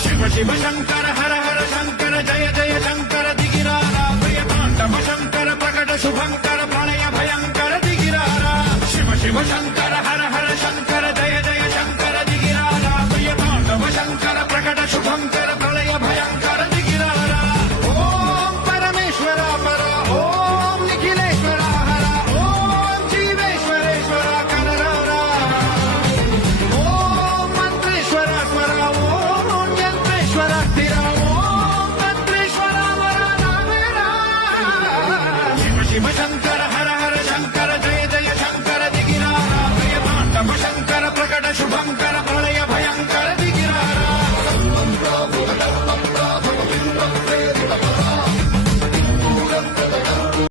శివ శివ శంకర హర హర శంకర జయ జయ శంకర దిగిరారా ప్రియతాండవ శంకర ప్రకట శుభంకర ప్రళయ భయంకర దిగిరారా శివ శివ శంకర హర హర శంకర జయ జయ శంకర దిగిరారా ప్రియతాండవ శంకర ప్రకట శుభంకర ప్రళయ భయంకర దిగిరారా ఓం పరమేశ్వర పర ఓం నిఖిలేశ్వర హర ఓం జీవేశ్వరేశ్వర కరరారా ఓం మంత్రేశ్వర స్వర ఓం యంత్రేశ్వర స్థిర ఓం మంత్రేశ్వర వర నామేరా శివ శివ శంకర